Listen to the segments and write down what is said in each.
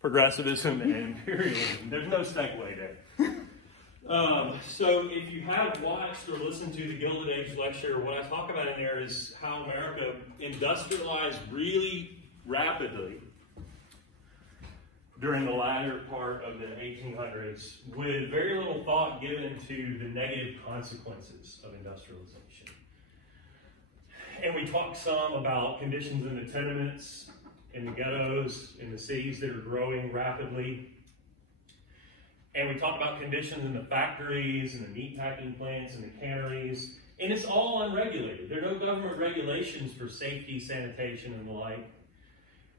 Progressivism and Imperialism. There's no segue there. So if you have watched or listened to the Gilded Age lecture, what I talk about in there is how America industrialized really rapidly during the latter part of the 1800s with very little thought given to the negative consequences of industrialization. And we talk some about conditions in the tenements, in the ghettos, in the cities that are growing rapidly. And we talk about conditions in the factories and the meatpacking plants and the canneries. And it's all unregulated. There are no government regulations for safety, sanitation, and the like.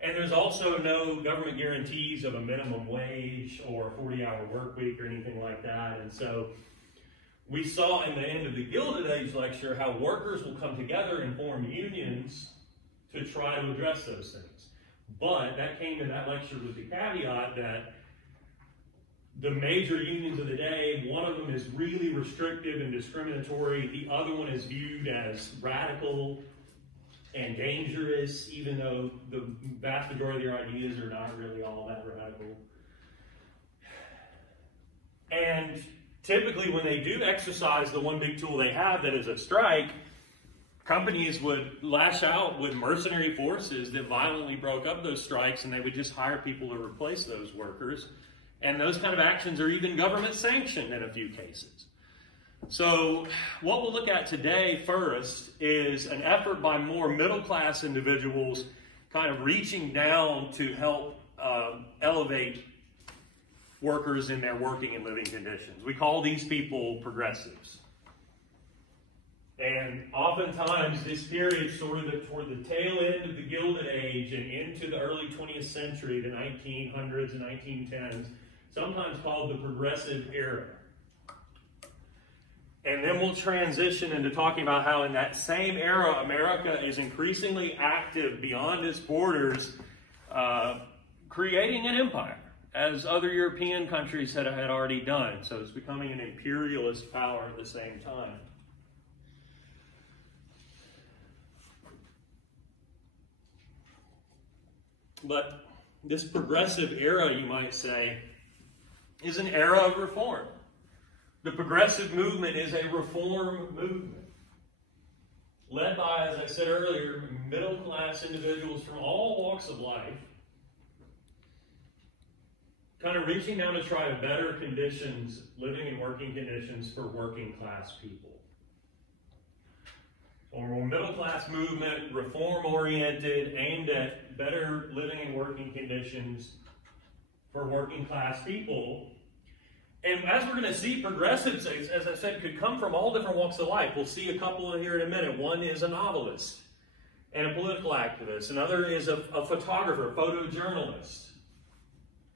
And there's also no government guarantees of a minimum wage or a 40-hour work week or anything like that. And so we saw in the end of the Gilded Age lecture how workers will come together and form unions to try to address those things. But that came in that lecture with the caveat that the major unions of the day, one of them is really restrictive and discriminatory. The other one is viewed as radical and dangerous, even though the vast majority of their ideas are not really all that radical. And typically when they do exercise the one big tool they have, that is a strike, companies would lash out with mercenary forces that violently broke up those strikes, and they would just hire people to replace those workers. And those kind of actions are even government sanctioned in a few cases. So what we'll look at today first is an effort by more middle-class individuals kind of reaching down to help elevate workers in their working and living conditions. We call these people progressives. And oftentimes this period, sort of toward the tail end of the Gilded Age and into the early 20th century, the 1900s and 1910s, sometimes called the Progressive Era. And then we'll transition into talking about how in that same era, America is increasingly active beyond its borders, creating an empire, as other European countries had already done. So it's becoming an imperialist power at the same time. But this progressive era, you might say, is an era of reform. The progressive movement is a reform movement, led by, as I said earlier, middle-class individuals from all walks of life, kind of reaching down to try to better conditions, living and working conditions for working-class people. A more middle-class movement, reform-oriented, aimed at better living and working conditions for working-class people. And as we're going to see, progressives, as I said, could come from all different walks of life. We'll see a couple here in a minute. One is a novelist and a political activist. Another is a photographer, photojournalist.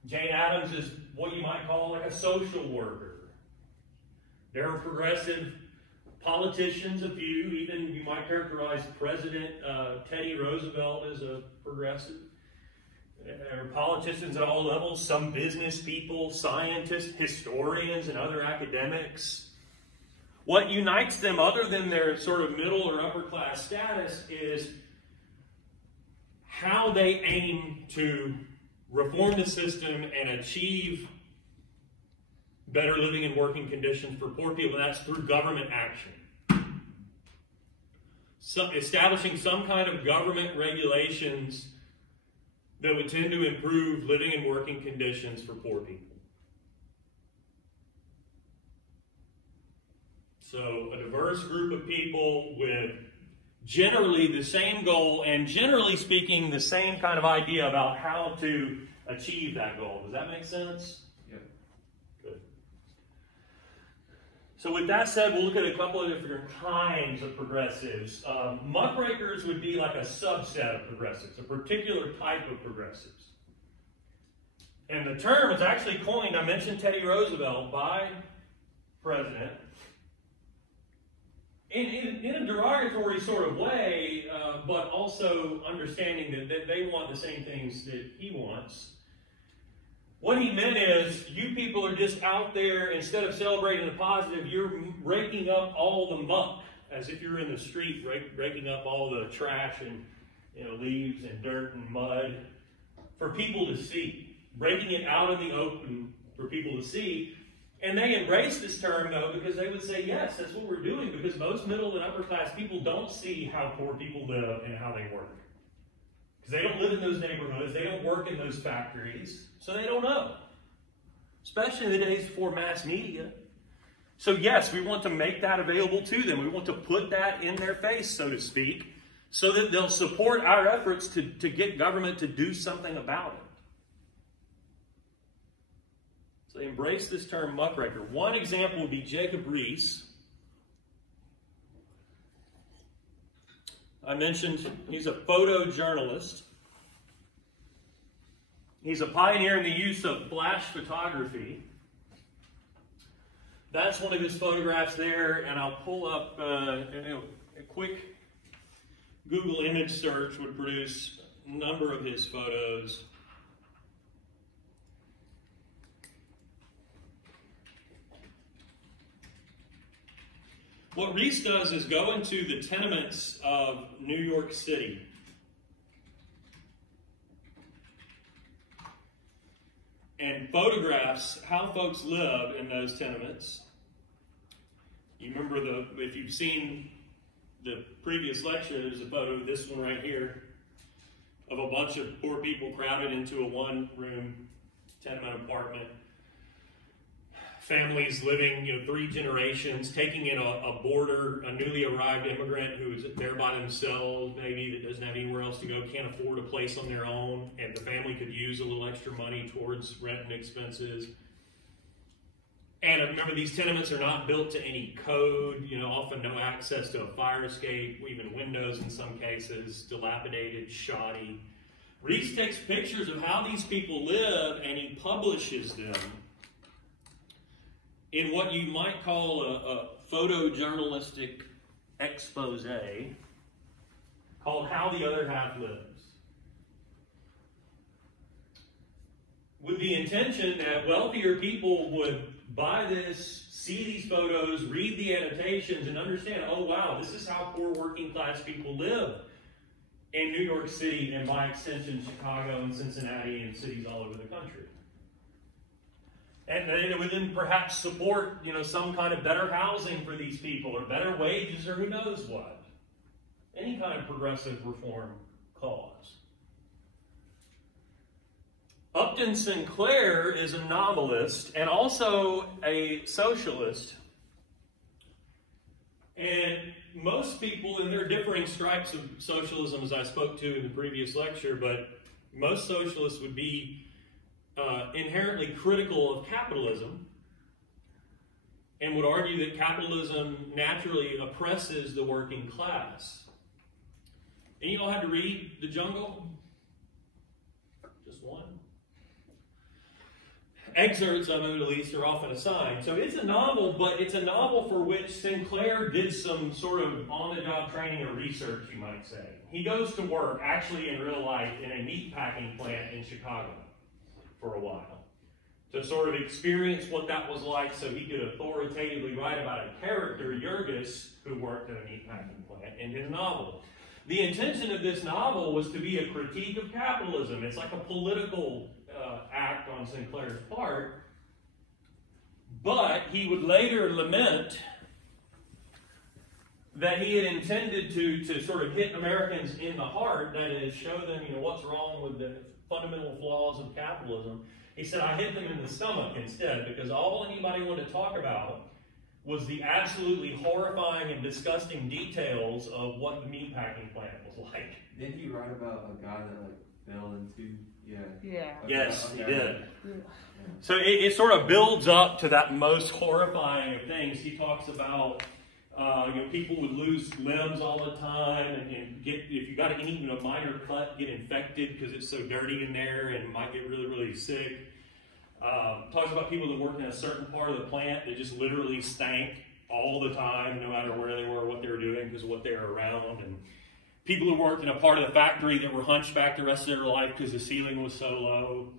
Jane Addams is what you might call like a social worker. There are progressive politicians, a few. Even you might characterize President Teddy Roosevelt as a progressive. There are politicians at all levels, some business people, scientists, historians, and other academics. What unites them, other than their sort of middle or upper class status, is how they aim to reform the system and achieve better living and working conditions for poor people. And that's through government action. So establishing some kind of government regulations that would tend to improve living and working conditions for poor people. So a diverse group of people with generally the same goal and generally speaking the same kind of idea about how to achieve that goal. Does that make sense? Yeah. Good. So with that said, we'll look at a couple of different kinds of progressives. Muckrakers would be like a subset of progressives, a particular type of progressives. And the term is actually coined, I mentioned Teddy Roosevelt, by President, in a derogatory sort of way, but also understanding that they want the same things that he wants. What he meant is, you people are just out there, instead of celebrating the positive, you're raking up all the muck, as if you're in the street, raking up all the trash and leaves and dirt and mud for people to see. breaking it out in the open for people to see. And they embrace this term, though, because they would say, yes, that's what we're doing, because most middle and upper class people don't see how poor people live and how they work. Because they don't live in those neighborhoods, they don't work in those factories, so they don't know. Especially in the days before mass media. So yes, we want to make that available to them. We want to put that in their face, so to speak, so that they'll support our efforts to get government to do something about it. So they embrace this term muckraker. One example would be Jacob Riis. I mentioned he's a photojournalist. He's a pioneer in the use of flash photography. That's one of his photographs there, and I'll pull up a quick Google image search would produce a number of his photos. What Riis does is go into the tenements of New York City. And photographs how folks live in those tenements. You remember, if you've seen the previous lecture, there's a photo of this one right here of a bunch of poor people crowded into a one-room tenement apartment. Families living, 3 generations, taking in a boarder, a newly arrived immigrant who is there by themselves, maybe, that doesn't have anywhere else to go, can't afford a place on their own, and the family could use a little extra money towards rent and expenses. And remember, these tenements are not built to any code, often no access to a fire escape, even windows in some cases, dilapidated, shoddy. Riis takes pictures of how these people live, and he publishes them in what you might call a photojournalistic expose called How the Other Half Lives. With the intention that wealthier people would buy this, see these photos, read the annotations, and understand, oh wow, this is how poor working class people live in New York City, and by extension Chicago and Cincinnati and cities all over the country. And it would then perhaps support, some kind of better housing for these people, or better wages, or who knows what. Any kind of progressive reform cause. Upton Sinclair is a novelist and also a socialist. And most people in their differing stripes of socialism, as I spoke to in the previous lecture, but most socialists would be inherently critical of capitalism and would argue that capitalism naturally oppresses the working class. And you all had to read The Jungle? Just one. Excerpts of it, at least, are often assigned. So it's a novel, but it's a novel for which Sinclair did some sort of on-the-job training or research, you might say. He goes to work, actually in real life, in a meatpacking plant in Chicago for a while, to sort of experience what that was like so he could authoritatively write about a character, Jurgis, who worked at a meatpacking plant, in his novel. The intention of this novel was to be a critique of capitalism. It's like a political act on Sinclair's part, but he would later lament that he had intended to sort of hit Americans in the heart, that is, show them, what's wrong with the fundamental flaws of capitalism. He said, I hit them in the stomach instead, because all anybody wanted to talk about was the absolutely horrifying and disgusting details of what the meatpacking plant was like. Didn't he write about a guy that fell into? Yeah. Yes, okay. he did. Yeah. So it sort of builds up to that most horrifying of things. He talks about people would lose limbs all the time, and get, if you got even a minor cut, get infected because it's so dirty in there and might get really, really sick. Talks about people that worked in a certain part of the plant that just literally stank all the time, no matter where they were, what they were doing, because of what they were around. And people who worked in a part of the factory that were hunchbacked the rest of their life because the ceiling was so low.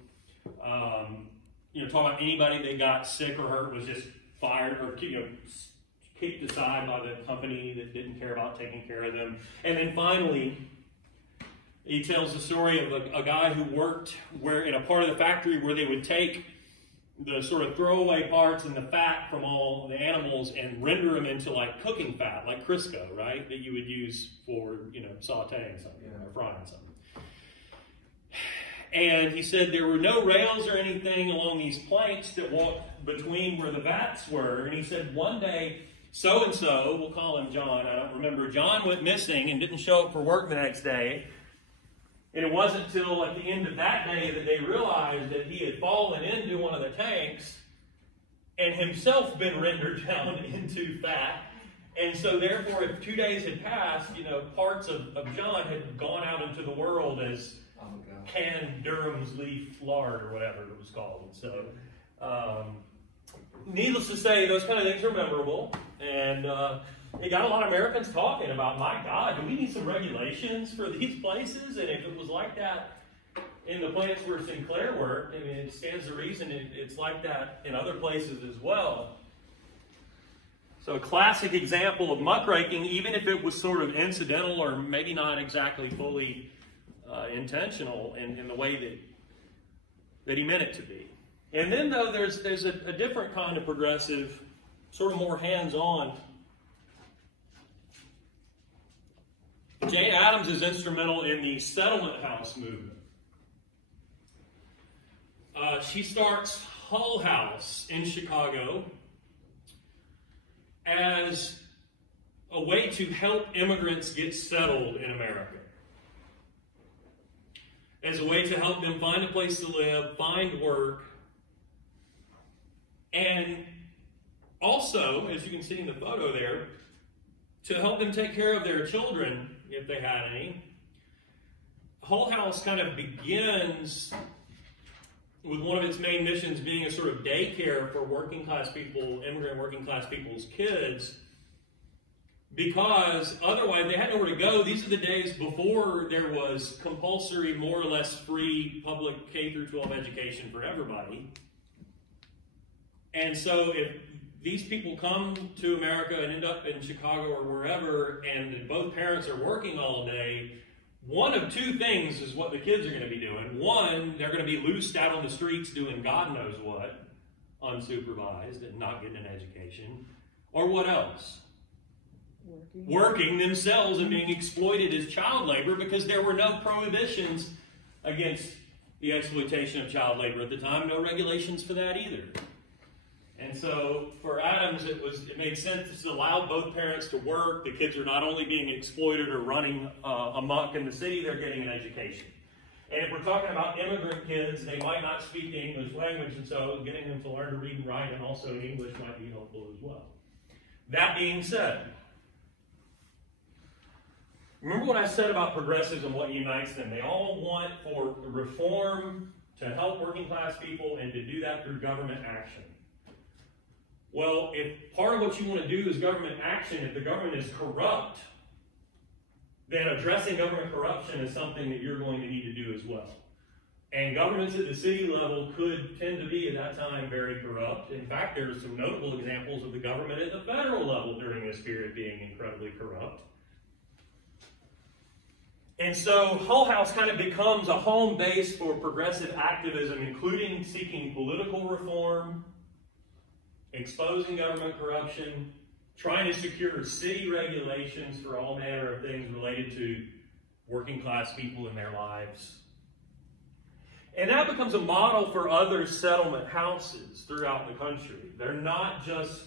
Talk about anybody that got sick or hurt was just fired or kicked aside by the company that didn't care about taking care of them. And then finally, He tells the story of a guy who worked in a part of the factory where they would take the sort of throwaway parts and the fat from all the animals and render them into like cooking fat, like Crisco, right? That you would use for, sauteing something or frying something. And he said there were no rails or anything along these planks that walked between where the vats were. And he said one day, so-and-so, we'll call him John, I don't remember, John went missing and didn't show up for work the next day. And it wasn't until at the end of that day that they realized that he had fallen into one of the tanks and himself been rendered down into fat. And so therefore, if 2 days had passed, parts of John had gone out into the world as canned Durham's leaf lard or whatever it was called. And so, needless to say, those kind of things are memorable. And it got a lot of Americans talking about, my God, do we need some regulations for these places? And if it was like that in the plants where Sinclair worked, I mean, it stands to reason it's like that in other places as well. So a classic example of muckraking, even if it was sort of incidental or maybe not exactly fully intentional in the way that he meant it to be. And then, though, there's a different kind of progressive, sort of more hands-on. Jane Addams is instrumental in the settlement house movement. She starts Hull House in Chicago as a way to help immigrants get settled in America. As a way to help them find a place to live, find work, and also, as you can see in the photo there, to help them take care of their children, if they had any. Hull House kind of begins with one of its main missions being a sort of daycare for working class people, immigrant working class people's kids, because otherwise they had nowhere to go. These are the days before there was compulsory, more or less free public K through 12 education for everybody. And so if these people come to America and end up in Chicago or wherever, and both parents are working all day, one of two things is what the kids are going to be doing. One, they're going to be loosed out on the streets doing God knows what, unsupervised and not getting an education. Or what else? Working themselves and being exploited as child labor, because there were no prohibitions against the exploitation of child labor at the time, no regulations for that either. And so for Addams, it made sense to allow both parents to work. The kids are not only being exploited or running amok in the city, they're getting an education. And if we're talking about immigrant kids, they might not speak the English language, and so getting them to learn to read and write and also in English might be helpful as well. That being said, remember what I said about progressivism, what unites them. They all want for reform to help working class people and to do that through government action. Well, if part of what you want to do is government action, if the government is corrupt, then addressing government corruption is something that you're going to need to do as well. And governments at the city level could tend to be, at that time, very corrupt. In fact, there are some notable examples of the government at the federal level during this period being incredibly corrupt. And so Hull House kind of becomes a home base for progressive activism, including seeking political reform, exposing government corruption, trying to secure city regulations for all manner of things related to working class people in their lives. And that becomes a model for other settlement houses throughout the country. They're not just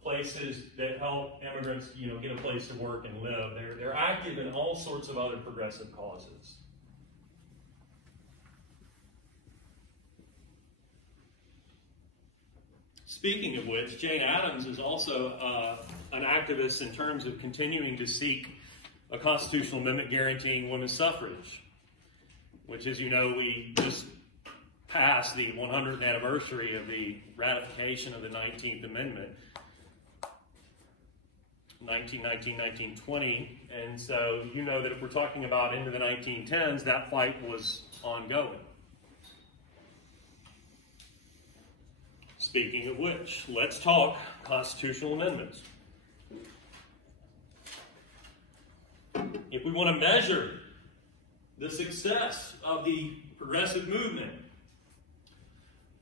places that help immigrants, get a place to work and live. They're active in all sorts of other progressive causes. Speaking of which, Jane Addams is also an activist in terms of continuing to seek a constitutional amendment guaranteeing women's suffrage, which, as you know, we just passed the 100th anniversary of the ratification of the 19th Amendment, 1919, 1920, and so you know that if we're talking about into the 1910s, that fight was ongoing. Speaking of which, let's talk constitutional amendments. If we want to measure the success of the progressive movement.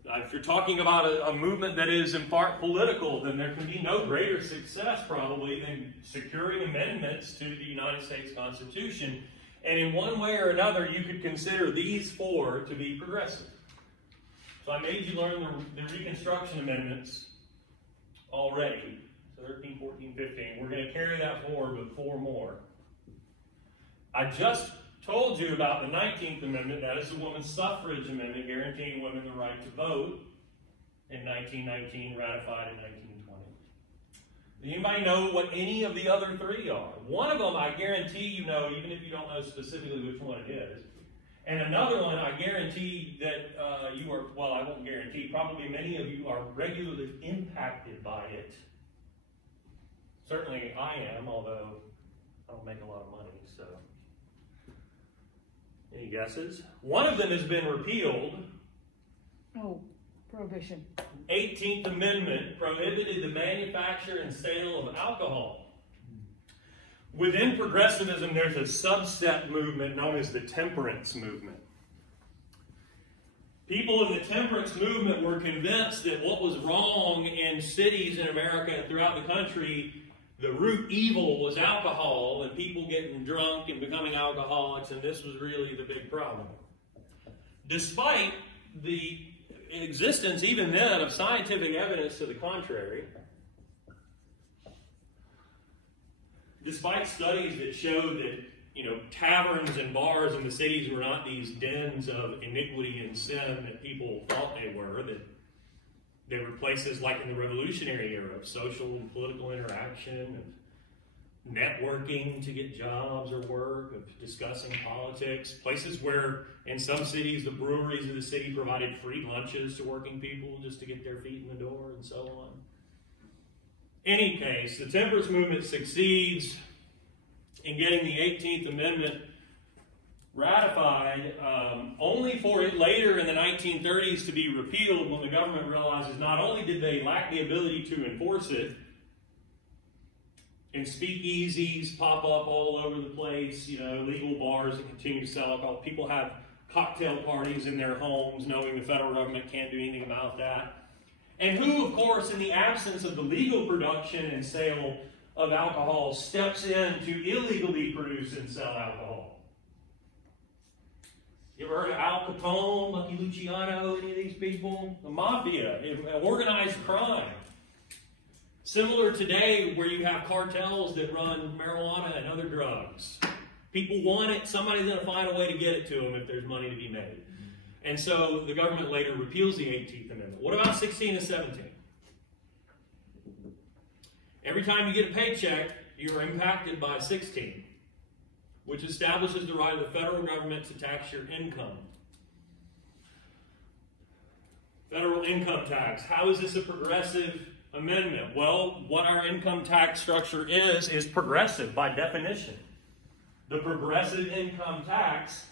If you're talking about a movement that is in part political, then there can be no greater success probably than securing amendments to the United States Constitution. And in one way or another, you could consider these four to be progressive. So I made you learn the Reconstruction Amendments already. 13, 14, 15. We're going to carry that forward with four more. I just told you about the 19th Amendment. That is the Women's Suffrage Amendment, guaranteeing women the right to vote in 1919, ratified in 1920. Does anybody know what any of the other three are? One of them, I guarantee you know, even if you don't know specifically which one it is. And another one, I guarantee that you are, well, I won't guarantee, probably many of you are regularly impacted by it. Certainly I am, although I don't make a lot of money, so. Any guesses? One of them has been repealed. Oh, prohibition. 18th Amendment prohibited the manufacture and sale of alcohol. Within progressivism, there's a subset movement known as the temperance movement. People in the temperance movement were convinced that what was wrong in cities in America and throughout the country, the root evil was alcohol and people getting drunk and becoming alcoholics, and this was really the big problem. Despite the existence, even then, of scientific evidence to the contrary, despite studies that showed that, taverns and bars in the cities were not these dens of iniquity and sin that people thought they were, that they were places like in the Revolutionary era of social and political interaction, of networking to get jobs or work, of discussing politics, places where in some cities the breweries of the city provided free lunches to working people just to get their feet in the door and so on. In any case, the temperance movement succeeds in getting the 18th Amendment ratified, only for it later in the 1930s to be repealed when the government realizes not only did they lack the ability to enforce it, and speakeasies pop up all over the place, legal bars that continue to sell alcohol. People have cocktail parties in their homes knowing the federal government can't do anything about that. And who, of course, in the absence of the legal production and sale of alcohol, steps in to illegally produce and sell alcohol? You ever heard of Al Capone, Lucky Luciano, any of these people? The mafia, organized crime. Similar today where you have cartels that run marijuana and other drugs. People want it, somebody's going to find a way to get it to them if there's money to be made. And so the government later repeals the 18th Amendment. What about 16 and 17? Every time you get a paycheck, you're impacted by 16, which establishes the right of the federal government to tax your income. Federal income tax. How is this a progressive amendment? Well, what our income tax structure is progressive by definition. The progressive income tax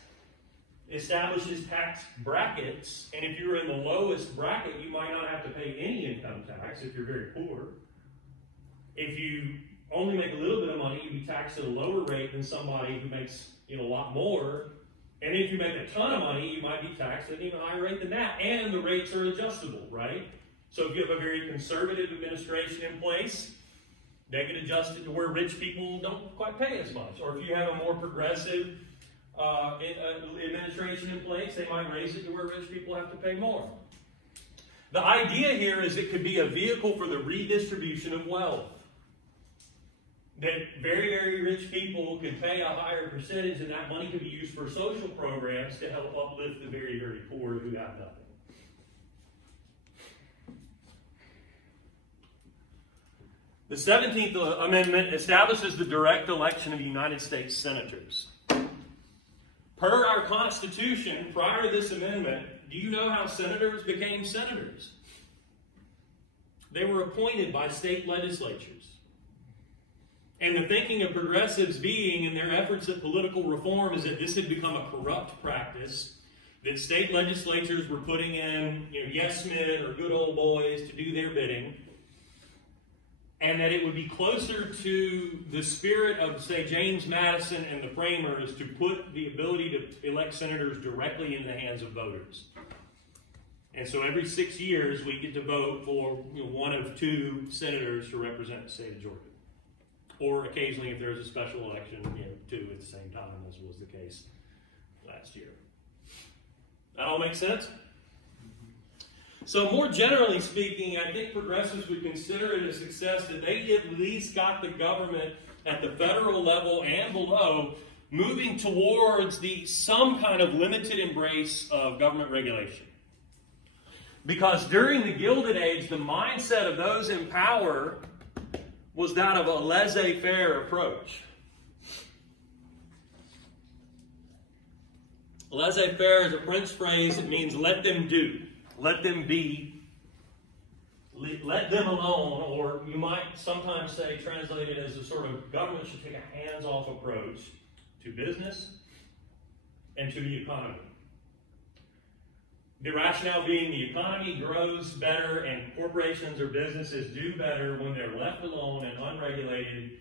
establishes tax brackets, and if you're in the lowest bracket, you might not have to pay any income tax if you're very poor. If you only make a little bit of money, you'd be taxed at a lower rate than somebody who makes a lot more. And if you make a ton of money, you might be taxed at an even higher rate than that. And the rates are adjustable, right? So if you have a very conservative administration in place, they can adjust it to where rich people don't quite pay as much. Or if you have a more progressive administration in place, they might raise it to where rich people have to pay more. The idea here is it could be a vehicle for the redistribution of wealth. That very, very rich people could pay a higher percentage, and that money could be used for social programs to help uplift the very, very poor who have nothing. The 17th Amendment establishes the direct election of United States senators. Per our Constitution, prior to this amendment, do you know how senators became senators? They were appointed by state legislatures. And the thinking of progressives being in their efforts at political reform is that this had become a corrupt practice, that state legislatures were putting in yes men or good old boys to do their bidding. and that it would be closer to the spirit of, say, James Madison and the framers to put the ability to elect senators directly in the hands of voters. And so every 6 years, we get to vote for one of 2 senators to represent the state of Georgia. Or occasionally, if there's a special election, 2 at the same time, as was the case last year. That all make sense? So more generally speaking, I think progressives would consider it a success that they at least got the government at the federal level and below moving towards some kind of limited embrace of government regulation. Because during the Gilded Age, the mindset of those in power was that of a laissez-faire approach. Laissez-faire is a French phrase that means let them do. Let them be, let them alone, or you might sometimes say, translated as a sort of government should take a hands-off approach to business and to the economy. The rationale being the economy grows better and corporations or businesses do better when they're left alone and unregulated,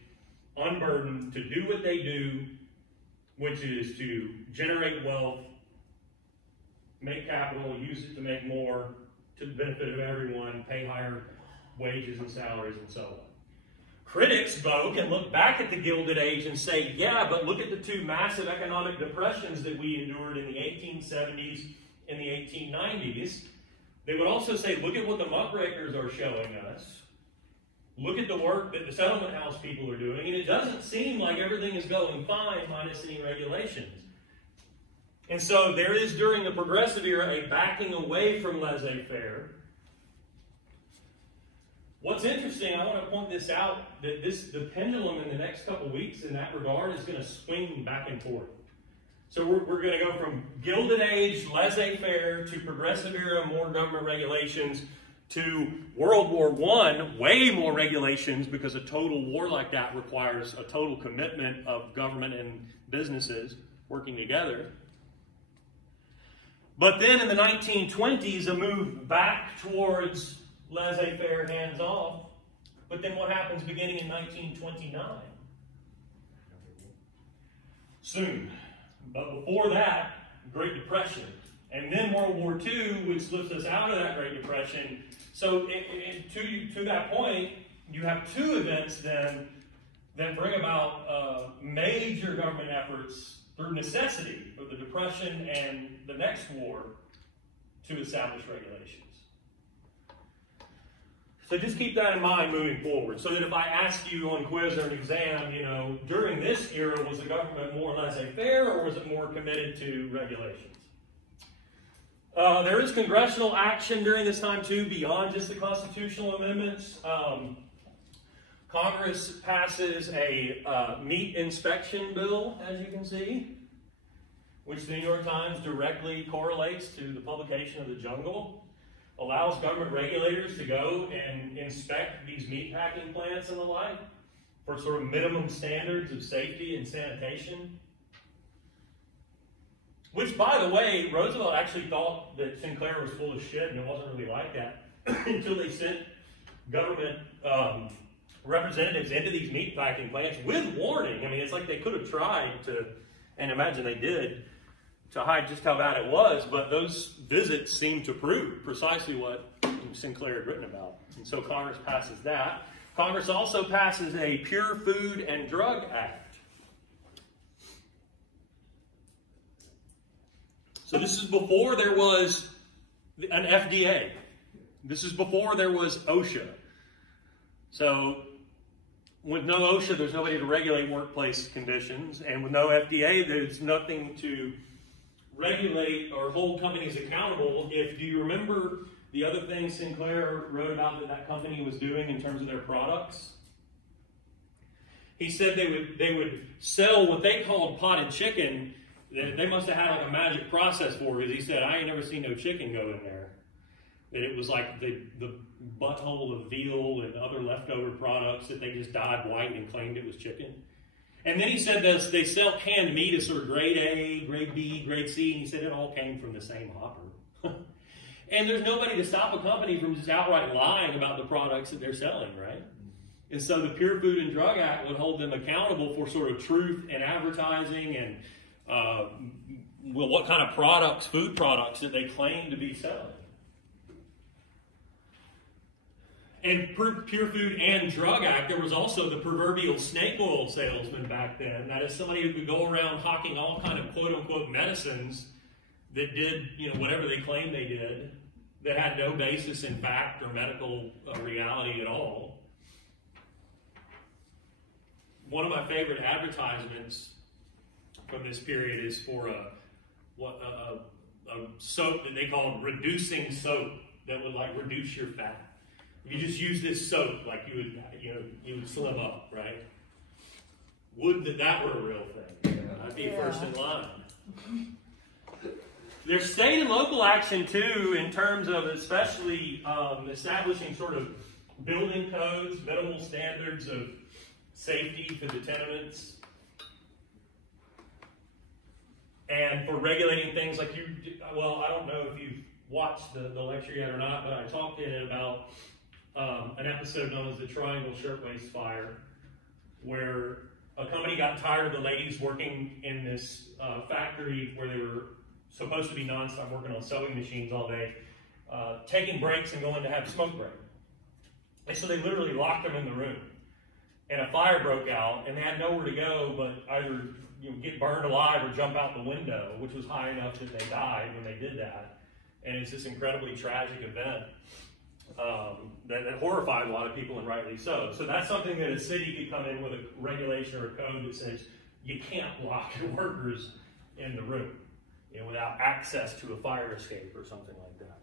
unburdened to do what they do, which is to generate wealth, make capital, use it to make more to the benefit of everyone, pay higher wages and salaries and so on. Critics, though, can look back at the Gilded Age and say, yeah, but look at the 2 massive economic depressions that we endured in the 1870s and the 1890s. They would also say, look at what the muckrakers are showing us. Look at the work that the settlement house people are doing, and it doesn't seem like everything is going fine minus any regulations. And so there is, during the Progressive era, a backing away from laissez-faire. What's interesting, I want to point this out, that the pendulum in the next couple weeks in that regard is going to swing back and forth. So we're going to go from Gilded Age, laissez-faire, to Progressive era, more government regulations, to World War I, way more regulations, because a total war like that requires a total commitment of government and businesses working together. But then in the 1920s, a move back towards laissez-faire, hands-off. But then what happens beginning in 1929? Soon. But before that, Great Depression. And then World War II, which lifts us out of that Great Depression. So to that point, you have 2 events then that bring about major government efforts through necessity of the Depression and the next war to establish regulations. So just keep that in mind moving forward, so that if I ask you on quiz or an exam, during this era, was the government more laissez-faire or was it more committed to regulations? There is congressional action during this time too, beyond just the constitutional amendments. Congress passes a meat inspection bill, as you can see, which the New York Times directly correlates to the publication of The Jungle. Allows government regulators to go and inspect these meat packing plants and the like for sort of minimum standards of safety and sanitation. Which, by the way, Roosevelt actually thought that Sinclair was full of shit, and it wasn't really like that until they sent government representatives into these meat packing plants with warning. I mean, it's like they could have tried to, and imagine they did, to hide just how bad it was, but those visits seemed to prove precisely what Sinclair had written about. And so Congress passes that. Congress also passes a Pure Food and Drug Act. So this is before there was an FDA. This is before there was OSHA. So with no OSHA, there's nobody to regulate workplace conditions. And with no FDA, there's nothing to regulate or hold companies accountable. Do you remember the other things Sinclair wrote about that company was doing in terms of their products? He said they would sell what they called potted chicken. They must have had like a magic process for it, because he said, I ain't never seen no chicken go in there. That it was like the butthole of veal and other leftover products that they just dyed white and claimed it was chicken. And then he said that they sell canned meat as sort of grade A, grade B, grade C, and he said it all came from the same hopper. And there's nobody to stop a company from just outright lying about the products that they're selling, right? And so the Pure Food and Drug Act would hold them accountable for sort of truth in advertising and well, what kind of products, food products, that they claim to be selling. And Pure Food and Drug Act, there was also the proverbial snake oil salesman back then. That is somebody who could go around hawking all kind of quote-unquote medicines that did, whatever they claimed they did, that had no basis in fact or medical reality at all. One of my favorite advertisements from this period is for a soap that they called reducing soap that would like reduce your fat. If you just use this soap, like you would slim up, right? Would that were a real thing. I'd be first in line. There's state and local action too, in terms of especially establishing sort of building codes, minimal standards of safety for the tenements, and for regulating things like I don't know if you've watched the lecture yet or not, but I talked in it about an episode known as the Triangle Shirtwaist Fire, where a company got tired of the ladies working in this factory where they were supposed to be nonstop working on sewing machines all day, taking breaks and going to have smoke break. And so they literally locked them in the room. And a fire broke out, and they had nowhere to go but either get burned alive or jump out the window, which was high enough that they died when they did that. And it's this incredibly tragic event that horrified a lot of people, and rightly so. So that's something that a city could come in with a regulation or a code that says you can't lock your workers in the room, without access to a fire escape or something like that.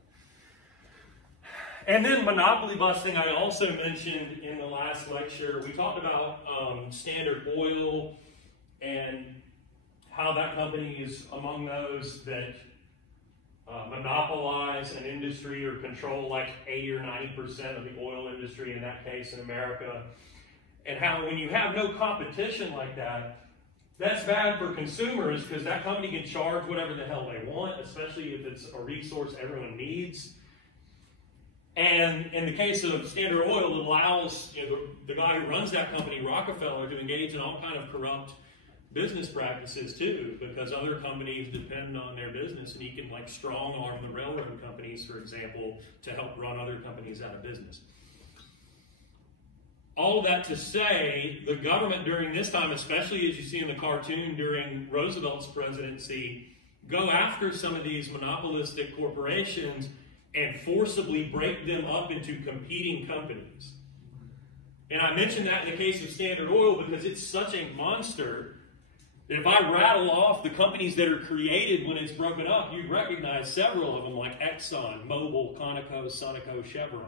And then monopoly busting, I also mentioned in the last lecture. We talked about Standard Oil and how that company is among those that monopolize an industry or control like 80 or 90% of the oil industry, in that case in America. And how when you have no competition like that, that's bad for consumers because that company can charge whatever the hell they want, especially if it's a resource everyone needs. And in the case of Standard Oil, it allows the guy who runs that company, Rockefeller, to engage in all kind of corrupt business practices too, because other companies depend on their business, and he can like strong arm the railroad companies, for example, to help run other companies out of business. All of that to say, the government during this time, especially as you see in the cartoon during Roosevelt's presidency, go after some of these monopolistic corporations and forcibly break them up into competing companies. And I mention that in the case of Standard Oil because it's such a monster that if I rattle off the companies that are created when it's broken up, you'd recognize several of them like Exxon, Mobil, Conoco, Sonoco, Chevron.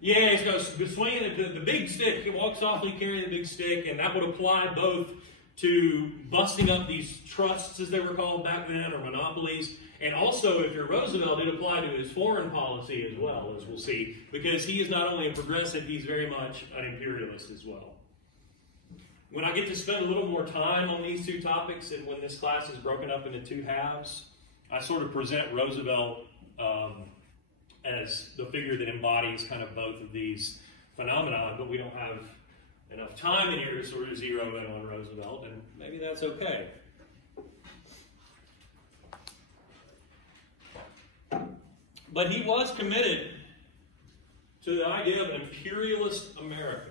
Yeah, he goes swinging the big stick. He walks softly, carrying the big stick, and that would apply both to busting up these trusts, as they were called back then, or monopolies, and also, if you're Roosevelt, it applied to his foreign policy as well, as we'll see, because he is not only a progressive, he's very much an imperialist as well. When I get to spend a little more time on these two topics, and when this class is broken up into two halves, I sort of present Roosevelt as the figure that embodies kind of both of these phenomena, but we don't have enough time in here to sort of zero in on Roosevelt, and maybe that's okay. But he was committed to the idea of an imperialist America.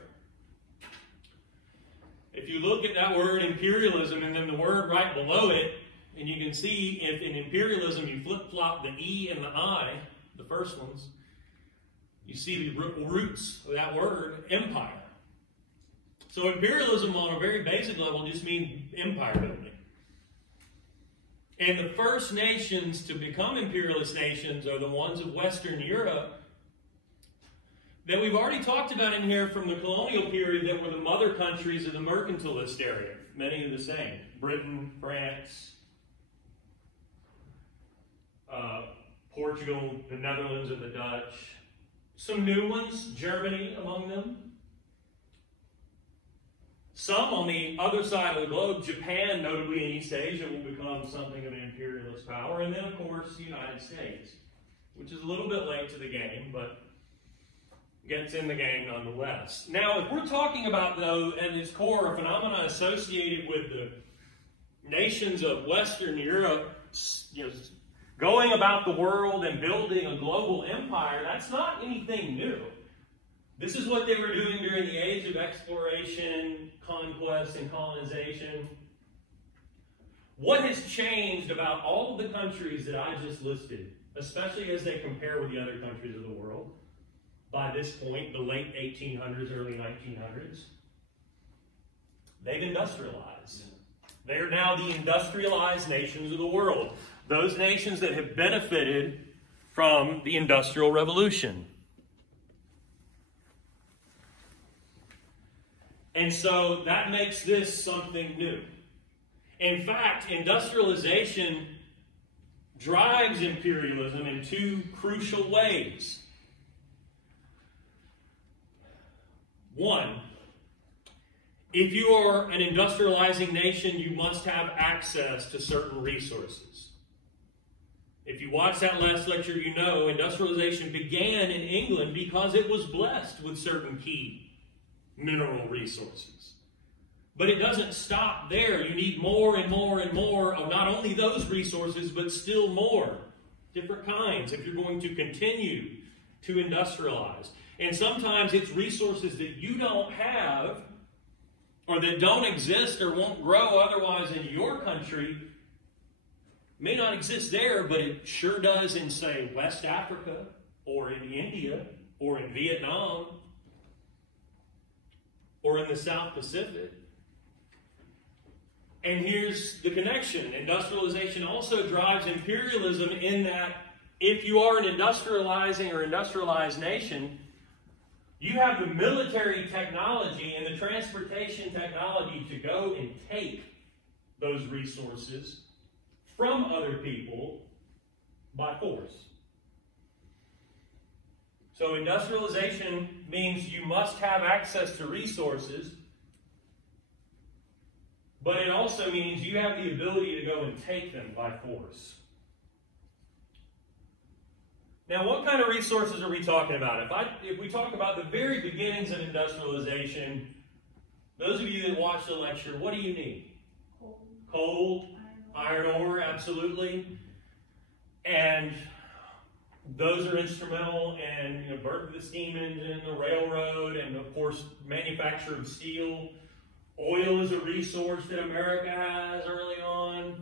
If you look at that word imperialism and then the word right below it, and you can see if in imperialism you flip-flop the E and the I, the first ones, you see the roots of that word, empire. So imperialism on a very basic level just means empire building. And the first nations to become imperialist nations are the ones of Western Europe that we've already talked about in here from the colonial period that were the mother countries of the mercantilist area. Many of the same. Britain, France, Portugal, the Netherlands, and the Dutch. Some new ones, Germany among them. Some on the other side of the globe, Japan, notably in East Asia, will become something of an imperialist power. And then, of course, the United States, which is a little bit late to the game, but gets in the game nonetheless. Now, if we're talking about, though, at its core, a phenomenon associated with the nations of Western Europe, going about the world and building a global empire, that's not anything new. This is what they were doing during the age of exploration, conquest, and colonization. What has changed about all of the countries that I just listed, especially as they compare with the other countries of the world, by this point, the late 1800s, early 1900s? They've industrialized. They are now the industrialized nations of the world. Those nations that have benefited from the Industrial Revolution. And so that makes this something new. In fact, industrialization drives imperialism in two crucial ways. One, if you are an industrializing nation, you must have access to certain resources. If you watched that last lecture, you know industrialization began in England because it was blessed with certain key mineral resources. But it doesn't stop there. You need more and more and more of not only those resources, but still more, different kinds, if you're going to continue to industrialize. And sometimes it's resources that you don't have, or that don't exist or won't grow otherwise in your country, may not exist there, but it sure does in, say, West Africa, or in India, or in Vietnam, or in the South Pacific. And here's the connection. Industrialization also drives imperialism in that if you are an industrializing or industrialized nation, you have the military technology and the transportation technology to go and take those resources from other people by force. So industrialization means you must have access to resources, but it also means you have the ability to go and take them by force. Now, what kind of resources are we talking about? If we talk about the very beginnings of industrialization, those of you that watched the lecture, what do you need? Coal, iron ore, absolutely. And those are instrumental in birth of the steam engine, the railroad, and of course, manufacture of steel. Oil is a resource that America has early on.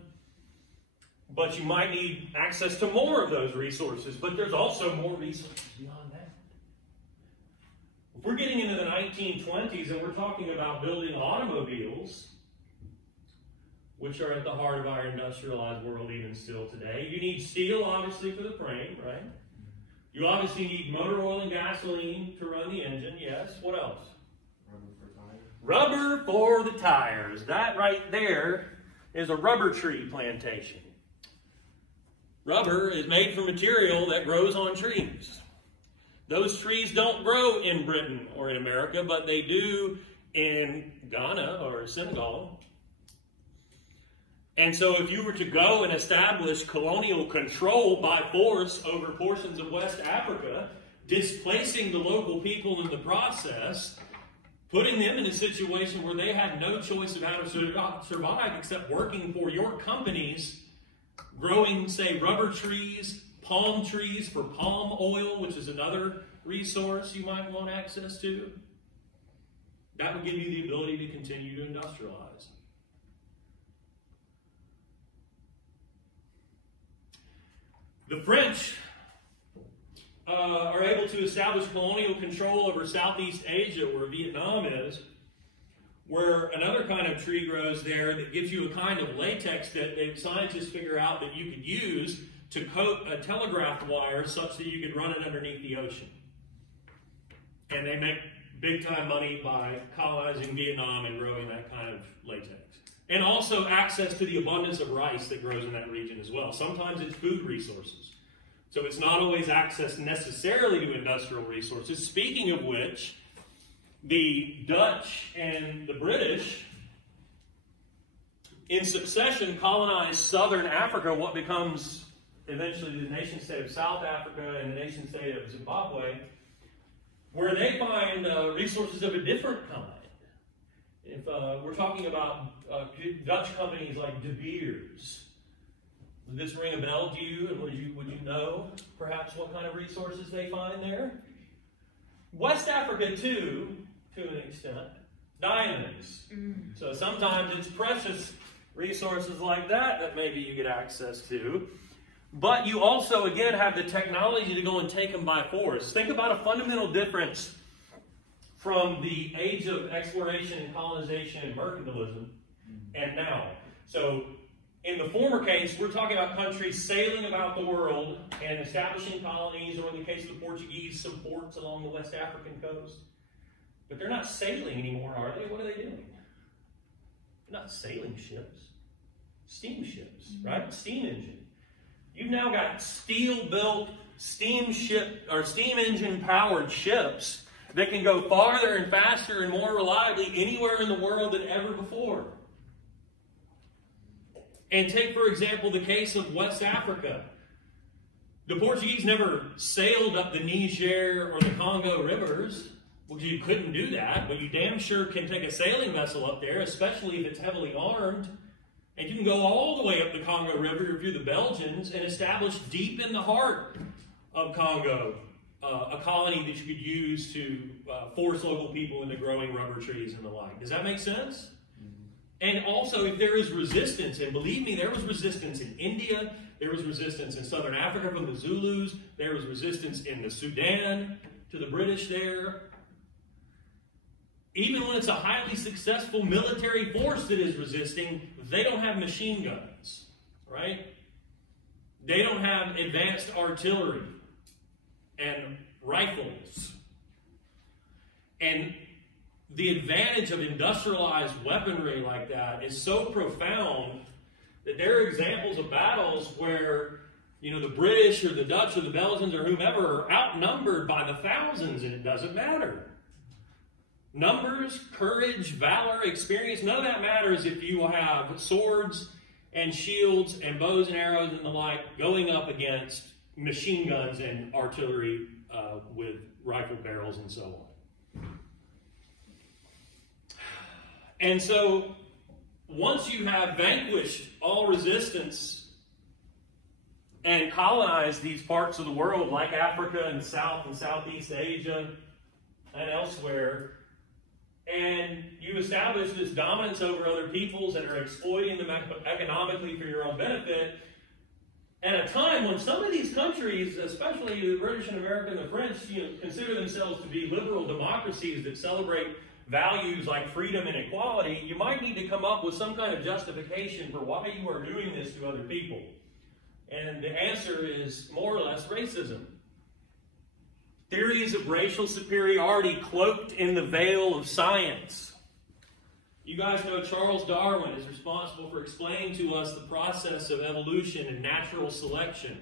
But you might need access to more of those resources. But there's also more resources beyond that. If we're getting into the 1920s and we're talking about building automobiles, which are at the heart of our industrialized world even still today, you need steel, obviously, for the frame, right? You obviously need motor oil and gasoline to run the engine, yes. What else? Rubber for the tires. That right there is a rubber tree plantation. Rubber is made from material that grows on trees. Those trees don't grow in Britain or in America, but they do in Ghana or Senegal. And so if you were to go and establish colonial control by force over portions of West Africa, displacing the local people in the process, putting them in a situation where they had no choice of how to survive except working for your companies, growing, say, rubber trees, palm trees for palm oil, which is another resource you might want access to, that would give you the ability to continue to industrialize. The French are able to establish colonial control over Southeast Asia, where Vietnam is, where another kind of tree grows there that gives you a kind of latex that scientists figure out that you could use to coat a telegraph wire such that you could run it underneath the ocean. And they make big-time money by colonizing Vietnam and growing that kind of latex. And also access to the abundance of rice that grows in that region as well. Sometimes it's food resources. So it's not always access necessarily to industrial resources. Speaking of which, the Dutch and the British, in succession, colonized southern Africa, what becomes eventually the nation-state of South Africa and the nation-state of Zimbabwe, where they find resources of a different kind. If we're talking about Dutch companies like De Beers, would this ring a bell to you? And would you know perhaps what kind of resources they find there? West Africa too, to an extent, diamonds. So sometimes it's precious resources like that maybe you get access to. But you also, again, have the technology to go and take them by force. Think about a fundamental difference from the age of exploration and colonization and mercantilism and now. So in the former case, we're talking about countries sailing about the world and establishing colonies, or in the case of the Portuguese, some ports along the West African coast. But they're not sailing anymore, are they? What are they doing? They're not sailing ships. Steamships, right? Steam engine. You've now got steel-built steamship or steam engine-powered ships that can go farther and faster and more reliably anywhere in the world than ever before. And take, for example, the case of West Africa. The Portuguese never sailed up the Niger or the Congo rivers. Well, you couldn't do that, but you damn sure can take a sailing vessel up there, especially if it's heavily armed. And you can go all the way up the Congo River if you're the Belgians and establish deep in the heart of Congo a colony that you could use to force local people into growing rubber trees and the like. Does that make sense? And also, if there is resistance, and believe me, there was resistance in India, there was resistance in southern Africa from the Zulus, there was resistance in the Sudan to the British there. Even when it's a highly successful military force that is resisting, they don't have machine guns, right? They don't have advanced artillery and rifles. And the advantage of industrialized weaponry like that is so profound that there are examples of battles where, you know, the British or the Dutch or the Belgians or whomever are outnumbered by the thousands, and it doesn't matter. Numbers, courage, valor, experience, none of that matters if you have swords and shields and bows and arrows and the like going up against machine guns and artillery with rifle barrels and so on. And so, once you have vanquished all resistance and colonized these parts of the world like Africa and South and Southeast Asia and elsewhere, and you establish this dominance over other peoples and are exploiting them economically for your own benefit, at a time when some of these countries, especially the British and American and the French, consider themselves to be liberal democracies that celebrate values like freedom and equality, you might need to come up with some kind of justification for why you are doing this to other people. And the answer is more or less racism. Theories of racial superiority cloaked in the veil of science. You guys know Charles Darwin is responsible for explaining to us the process of evolution and natural selection.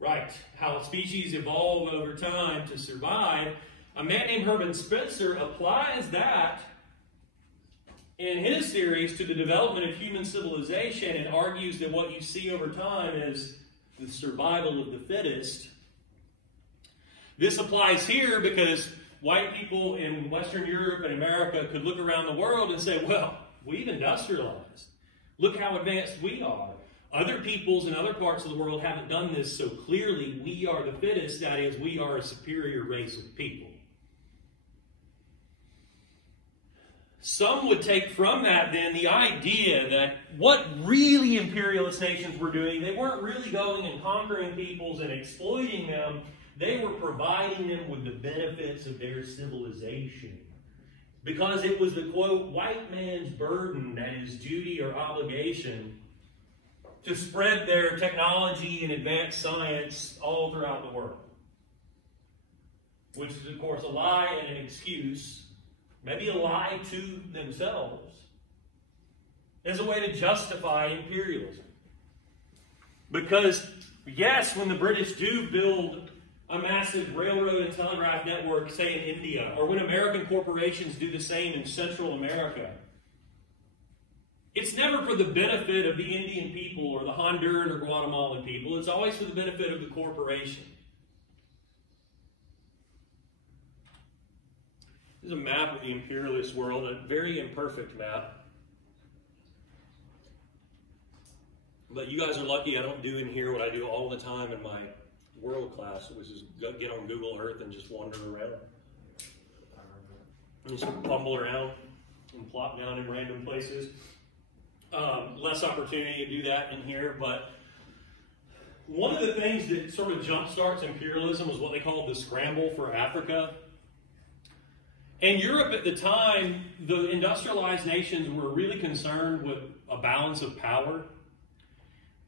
Right, how species evolve over time to survive. A man named Herbert Spencer applies that in his theories to the development of human civilization and argues that what you see over time is the survival of the fittest. This applies here because white people in Western Europe and America could look around the world and say, well, we've industrialized. Look how advanced we are. Other peoples in other parts of the world haven't done this, so clearly we are the fittest, that is, we are a superior race of people. Some would take from that then the idea that what really imperialist nations were doing, they weren't really going and conquering peoples and exploiting them. They were providing them with the benefits of their civilization. Because it was the, quote, white man's burden, that is duty or obligation, to spread their technology and advanced science all throughout the world. Which is, of course, a lie and an excuse, maybe a lie to themselves, as a way to justify imperialism. Because, yes, when the British do build a massive railroad and telegraph network, say in India, or when American corporations do the same in Central America. It's never for the benefit of the Indian people or the Honduran or Guatemalan people. It's always for the benefit of the corporation. This is a map of the imperialist world, a very imperfect map. But you guys are lucky I don't do in here what I do all the time in my world class, which is get on Google Earth and just wander around. And just bumble around and plop down in random places. Less opportunity to do that in here, but one of the things that sort of jumpstarts imperialism was what they called the Scramble for Africa. In Europe at the time, the industrialized nations were really concerned with a balance of power.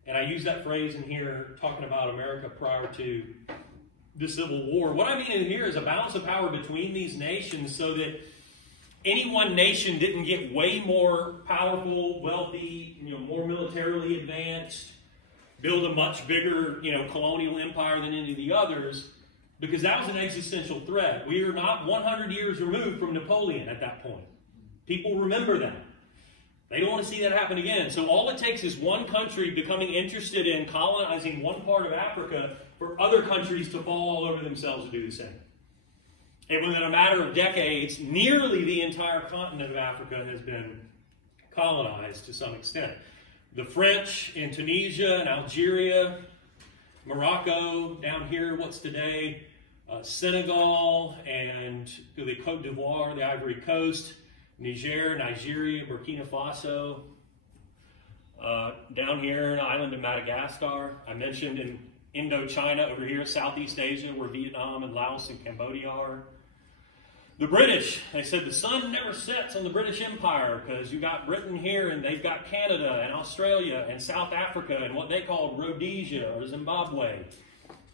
And I use that phrase in here talking about America prior to the Civil War. What I mean in here is a balance of power between these nations so that any one nation didn't get way more powerful, wealthy, more militarily advanced, build a much bigger, colonial empire than any of the others, because that was an existential threat. We are not 100 years removed from Napoleon at that point. People remember that. They don't want to see that happen again. So all it takes is one country becoming interested in colonizing one part of Africa for other countries to fall all over themselves to do the same. And within a matter of decades, nearly the entire continent of Africa has been colonized to some extent. The French in Tunisia and Algeria, Morocco, down here, what's today, Senegal and the Côte d'Ivoire, the Ivory Coast, Niger, Nigeria, Burkina Faso, down here, an island of Madagascar. I mentioned in Indochina over here, Southeast Asia, where Vietnam and Laos and Cambodia are. The British, they said the sun never sets on the British Empire because you got Britain here and they've got Canada and Australia and South Africa and what they called Rhodesia or Zimbabwe.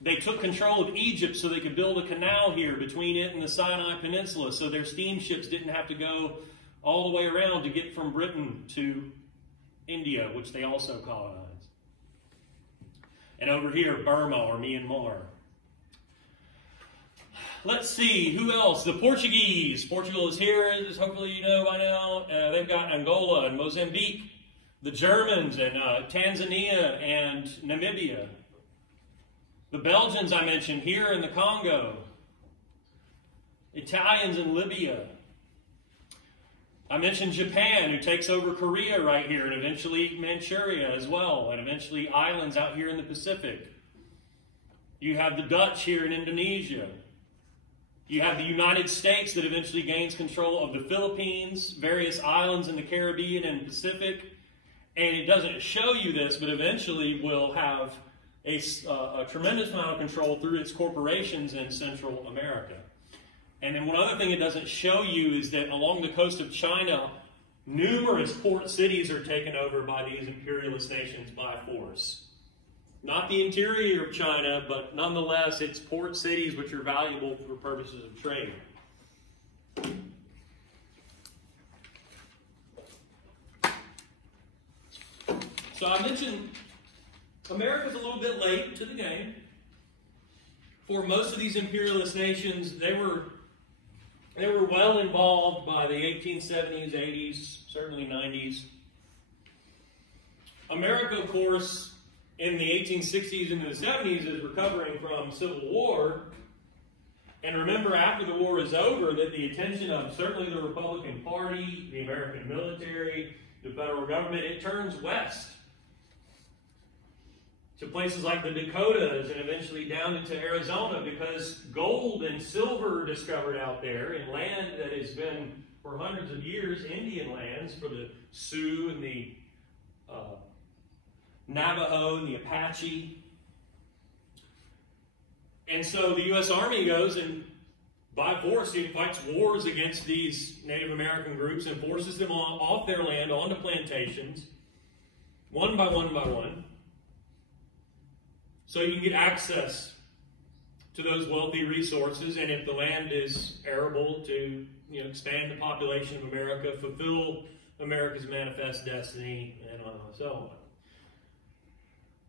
They took control of Egypt so they could build a canal here between it and the Sinai Peninsula so their steamships didn't have to go all the way around to get from Britain to India, which they also colonized. And over here, Burma or Myanmar. Let's see, who else? The Portuguese. Portugal is here, as hopefully you know by now. They've got Angola and Mozambique. The Germans and Tanzania and Namibia. The Belgians I mentioned here in the Congo. Italians in Libya. I mentioned Japan, who takes over Korea right here, and eventually Manchuria as well, and eventually islands out here in the Pacific. You have the Dutch here in Indonesia. You have the United States that eventually gains control of the Philippines, various islands in the Caribbean and Pacific. And it doesn't show you this, but eventually will have a tremendous amount of control through its corporations in Central America. And then one other thing it doesn't show you is that along the coast of China, numerous port cities are taken over by these imperialist nations by force. Not the interior of China, but nonetheless, it's port cities which are valuable for purposes of trade. So I mentioned America's a little bit late to the game. For most of these imperialist nations, they were well involved by the 1870s, 80s, certainly 90s. America, of course, in the 1860s and the 70s is recovering from Civil War. And remember, after the war is over, that the attention of certainly the Republican Party, the American military, the federal government, it turns west to places like the Dakotas and eventually down into Arizona, because gold and silver are discovered out there in land that has been, for hundreds of years, Indian lands for the Sioux and the Navajo and the Apache. And so the U.S. Army goes and, by force, it fights wars against these Native American groups and forces them off their land onto plantations, one by one by one, so you can get access to those wealthy resources, and if the land is arable, to expand the population of America, fulfill America's manifest destiny, and so on.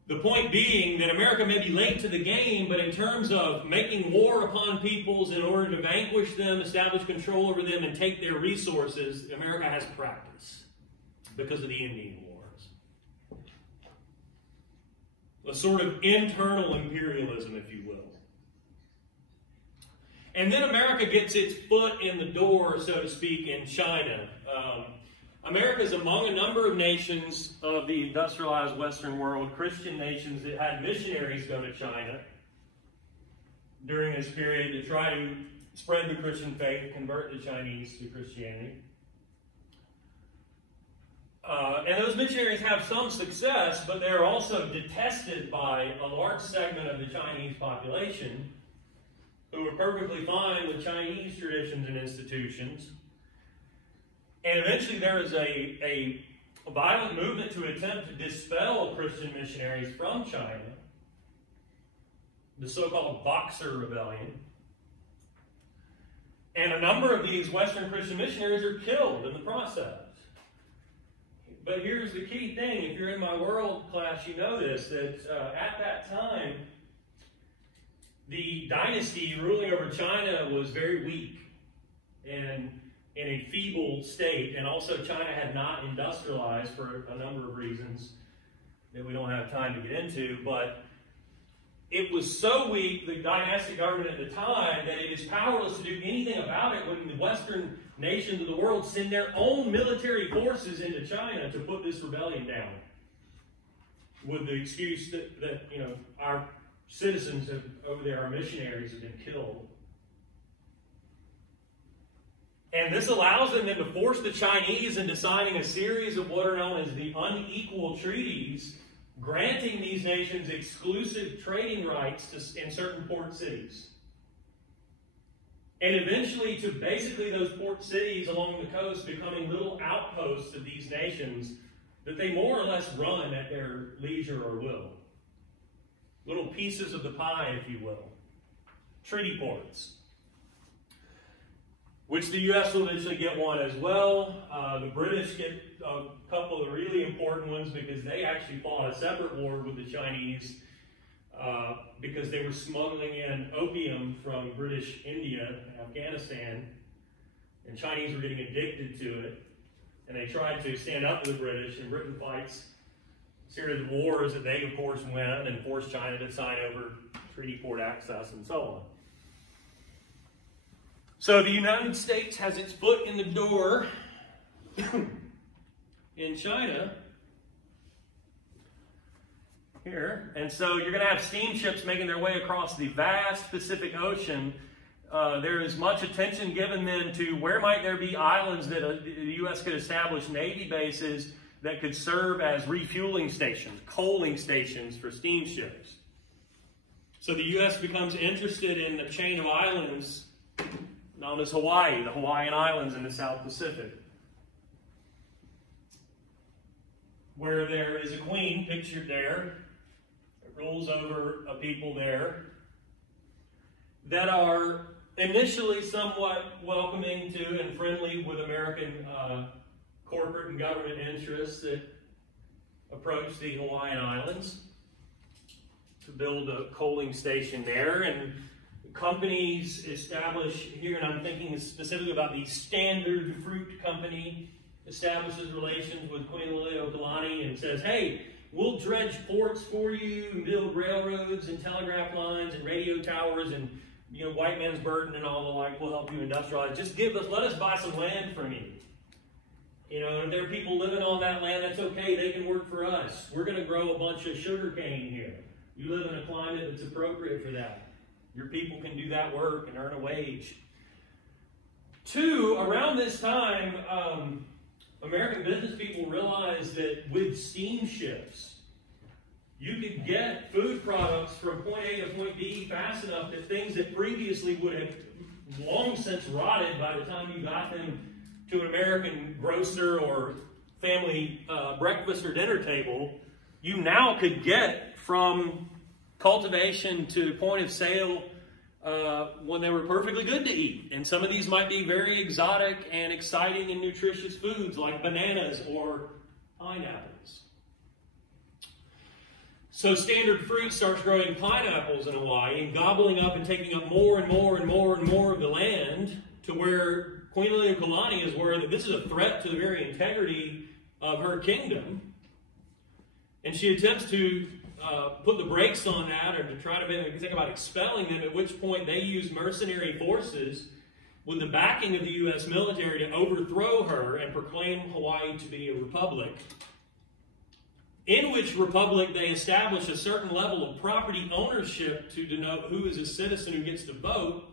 The point being that America may be late to the game, but in terms of making war upon peoples in order to vanquish them, establish control over them, and take their resources, America has practice because of the Indian Wars. A sort of internal imperialism, if you will. And then America gets its foot in the door, so to speak, in China. America is among a number of nations of the industrialized Western world, Christian nations that had missionaries go to China during this period to try to spread the Christian faith, convert the Chinese to Christianity. And those missionaries have some success, but they're also detested by a large segment of the Chinese population who are perfectly fine with Chinese traditions and institutions. And eventually there is a violent movement to attempt to dispel Christian missionaries from China, the so-called Boxer Rebellion. And a number of these Western Christian missionaries are killed in the process. But here's the key thing. If you're in my world class, you know this, that at that time, the dynasty ruling over China was very weak and in a feeble state. And also China had not industrialized for a number of reasons that we don't have time to get into. But it was so weak, the dynastic government at the time, that it is powerless to do anything about it when the Western nations of the world send their own military forces into China to put this rebellion down, with the excuse that you know, our citizens over there, our missionaries, have been killed. And this allows them then to force the Chinese into signing a series of what are known as the unequal treaties, granting these nations exclusive trading rights in certain port cities. And eventually to basically those port cities along the coast becoming little outposts of these nations that they more or less run at their leisure or will. Little pieces of the pie, if you will. Treaty ports. Which the U.S. will eventually get one as well. The British get a couple of really important ones because they actually fought a separate war with the Chinese because they were smuggling in opium from British India and Afghanistan, and Chinese were getting addicted to it, and they tried to stand up to the British, and Britain fights a series of wars that they, of course, win and forced China to sign over treaty port access and so on. So the United States has its foot in the door in China here. And so you're going to have steamships making their way across the vast Pacific Ocean. There is much attention given then to where might there be islands that the U.S. could establish Navy bases that could serve as refueling stations, coaling stations for steamships. So the U.S. becomes interested in the chain of islands known as Hawaii, the Hawaiian Islands in the South Pacific, where there is a queen pictured there that rules over a people there that are initially somewhat welcoming to and friendly with American corporate and government interests that approach the Hawaiian Islands to build a coaling station there. And companies establish here, and I'm thinking specifically about the Standard Fruit Company, establishes relations with Queen Liliuokalani and says, hey, we'll dredge ports for you and build railroads and telegraph lines and radio towers and, you know, white man's burden and all the like. We'll help you industrialize. Just let us buy some land from you. You know, if there are people living on that land, that's okay. They can work for us. We're going to grow a bunch of sugar cane here. You live in a climate that's appropriate for that. Your people can do that work and earn a wage. Two, around this time, American business people realized that with steamships, you could get food products from point A to point B fast enough that things that previously would have long since rotted by the time you got them to an American grocer or family breakfast or dinner table, you now could get from cultivation to point of sale when they were perfectly good to eat. And some of these might be very exotic and exciting and nutritious foods like bananas or pineapples. So Standard Fruit starts growing pineapples in Hawaii and gobbling up and taking up more and more and more and more of the land, to where Queen Liliuokalani is worried that this is a threat to the very integrity of her kingdom. And she attempts to put the brakes on that, or to try to think about expelling them, at which point they use mercenary forces with the backing of the U.S. military to overthrow her and proclaim Hawaii to be a republic. In which republic they establish a certain level of property ownership to denote who is a citizen who gets to vote,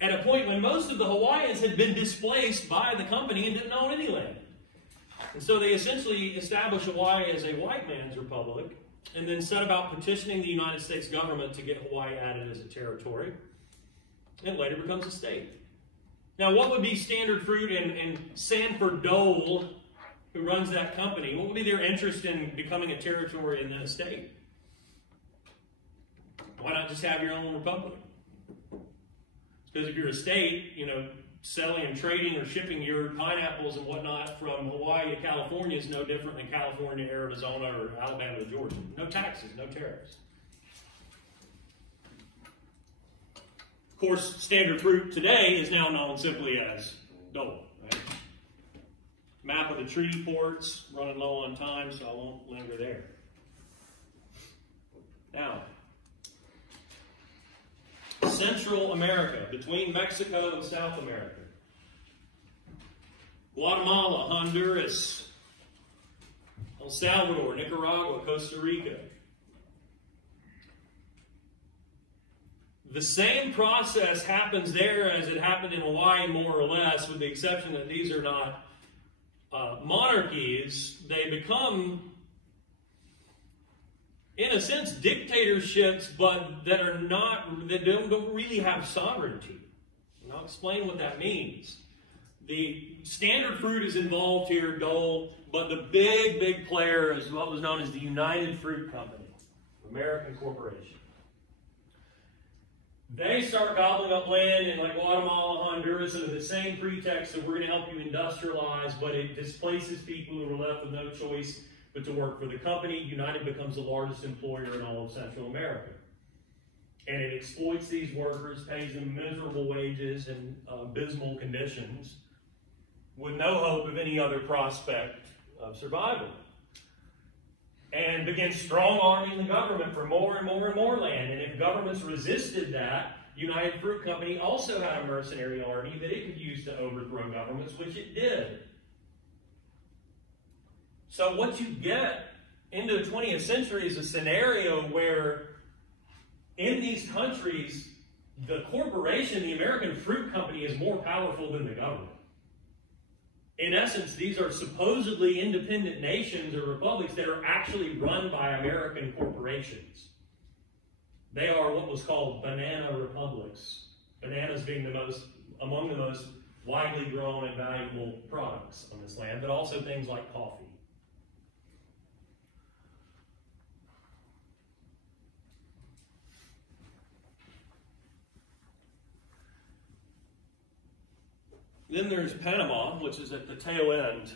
at a point when most of the Hawaiians had been displaced by the company and didn't own any land. And so they essentially establish Hawaii as a white man's republic, and then set about petitioning the United States government to get Hawaii added as a territory. And later becomes a state. Now, what would be Standard Fruit and Sanford Dole, who runs that company, what would be their interest in becoming a territory and then a state? Why not just have your own republic? Because if you're a state, selling and trading or shipping your pineapples and whatnot from Hawaii to California is no different than California, Arizona, or Alabama to Georgia. No taxes, no tariffs. Of course, Standard Fruit today is now known simply as Dole. Right? Map of the treaty ports, running low on time, so I won't linger there. Now, Central America, between Mexico and South America. Guatemala, Honduras, El Salvador, Nicaragua, Costa Rica. The same process happens there as it happened in Hawaii, more or less, with the exception that these are not monarchies. They become, in a sense, dictatorships, but that don't really have sovereignty. And I'll explain what that means. The Standard Fruit is involved here, Dole, but the big player is what was known as the United Fruit Company, American corporation. They start gobbling up land in Guatemala, Honduras, under the same pretext that we're going to help you industrialize, but it displaces people who are left with no choice but to work for the company. United becomes the largest employer in all of Central America. And it exploits these workers, pays them miserable wages and abysmal conditions, with no hope of any other prospect of survival. And begins strong-arming the government for more and more and more land. And if governments resisted that, United Fruit Company also had a mercenary army that it could use to overthrow governments, which it did. So what you get into the 20th century is a scenario where in these countries, the corporation, the American Fruit Company, is more powerful than the government. In essence, these are supposedly independent nations or republics that are actually run by American corporations. They are what was called banana republics. Bananas being among the most widely grown and valuable products on this land, but also things like coffee. Then there's Panama, which is at the tail end